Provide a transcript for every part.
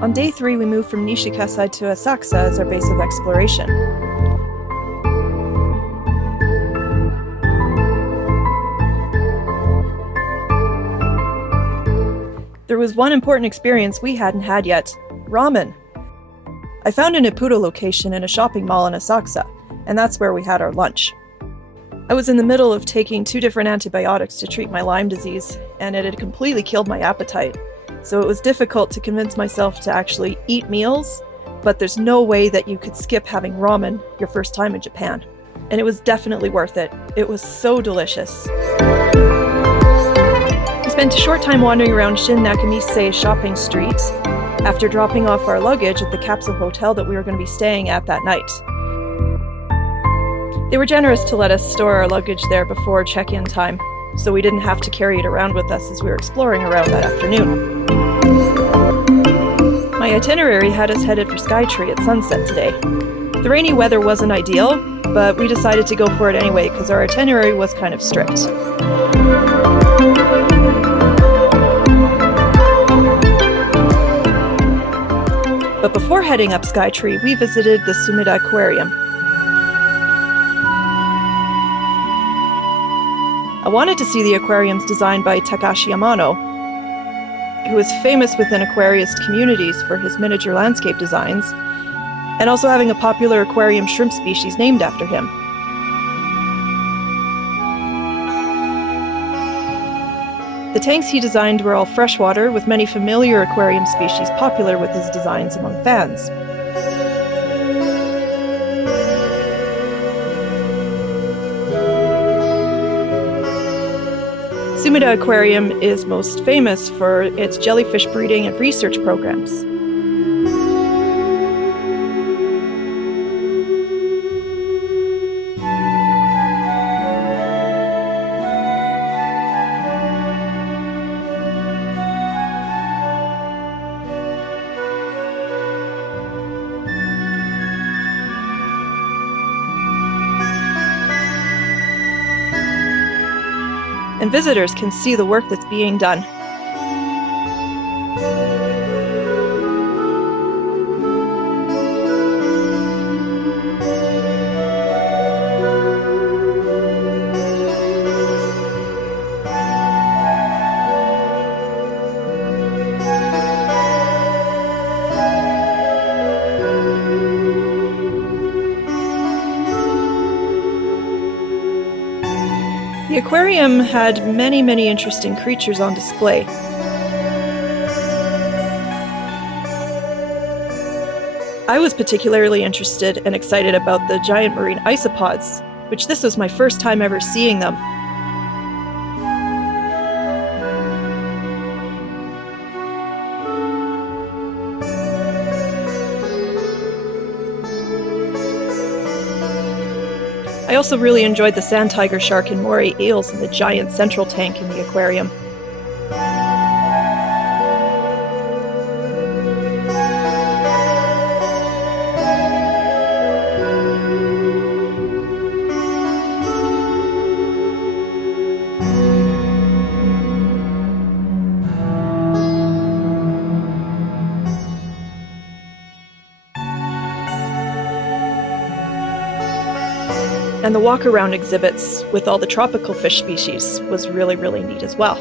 On day 3, we moved from Nishikasai to Asakusa as our base of exploration. There was one important experience we hadn't had yet: ramen. I found an Ippudo location in a shopping mall in Asakusa, and that's where we had our lunch. I was in the middle of taking 2 different antibiotics to treat my Lyme disease, and it had completely killed my appetite. So it was difficult to convince myself to actually eat meals, but there's no way that you could skip having ramen your first time in Japan. And it was definitely worth it. It was so delicious. We spent a short time wandering around Shin Nakamise shopping street after dropping off our luggage at the capsule hotel that we were going to be staying at that night. They were generous to let us store our luggage there before check-in time, so we didn't have to carry it around with us as we were exploring around that afternoon. My itinerary had us headed for Skytree at sunset today. The rainy weather wasn't ideal, but we decided to go for it anyway because our itinerary was kind of strict. But before heading up Skytree, we visited the Sumida Aquarium. I wanted to see the aquariums designed by Takashi Amano, who is famous within aquarist communities for his miniature landscape designs, and also having a popular aquarium shrimp species named after him. The tanks he designed were all freshwater, with many familiar aquarium species popular with his designs among fans. Sumida Aquarium is most famous for its jellyfish breeding and research programs. And visitors can see the work that's being done. The aquarium had many interesting creatures on display. I was particularly interested and excited about the giant marine isopods, which this was my first time ever seeing them. I also really enjoyed the sand tiger shark and moray eels in the giant central tank in the aquarium. And the walk-around exhibits with all the tropical fish species was really neat as well.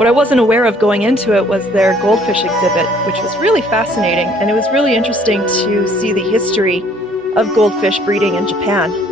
What I wasn't aware of going into it was their goldfish exhibit, which was really fascinating, and it was really interesting to see the history of goldfish breeding in Japan.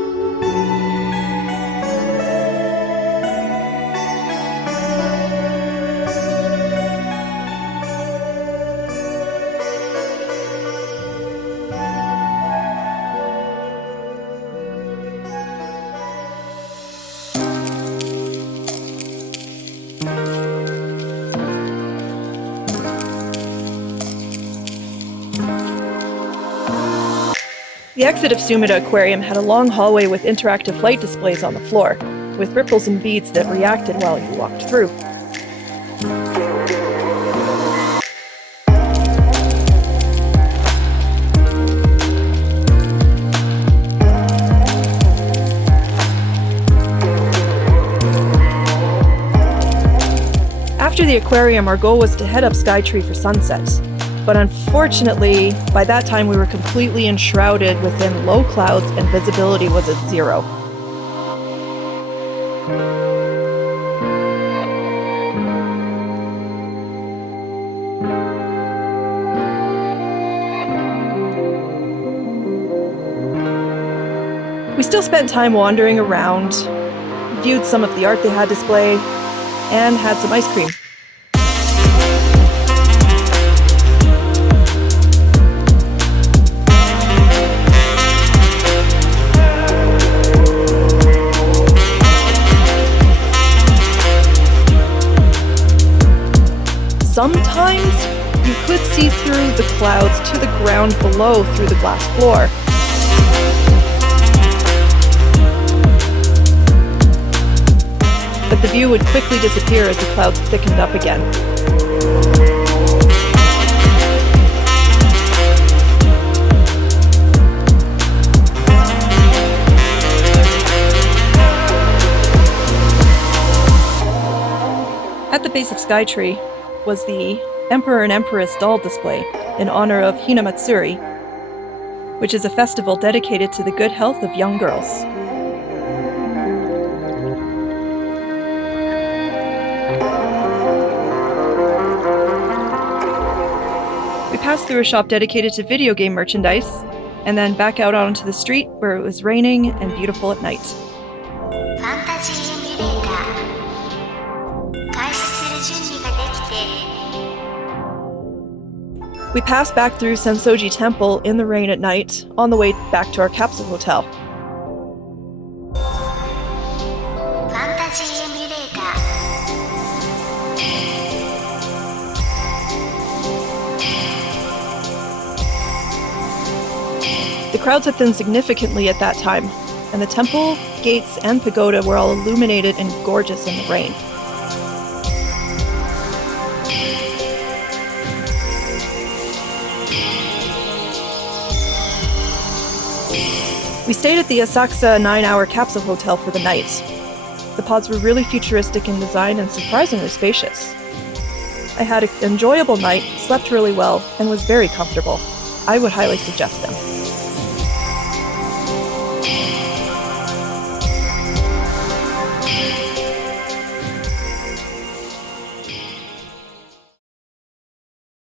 The exit of Sumida Aquarium had a long hallway with interactive light displays on the floor, with ripples and beads that reacted while you walked through. After the aquarium, our goal was to head up Skytree for sunset. But unfortunately, by that time we were completely enshrouded within low clouds and visibility was at 0. We still spent time wandering around, viewed some of the art they had display, and had some ice cream. Sometimes you could see through the clouds to the ground below through the glass floor. But the view would quickly disappear as the clouds thickened up again. At the base of Skytree was the Emperor and Empress doll display in honor of Hinamatsuri, which is a festival dedicated to the good health of young girls. We passed through a shop dedicated to video game merchandise, and then back out onto the street where it was raining and beautiful at night. We passed back through Senso-ji Temple in the rain at night, on the way back to our capsule hotel. The crowds had thinned significantly at that time, and the temple, gates, and pagoda were all illuminated and gorgeous in the rain. We stayed at the Asakusa 9-hour capsule hotel for the night. The pods were really futuristic in design and surprisingly spacious. I had an enjoyable night, slept really well, and was very comfortable. I would highly suggest them.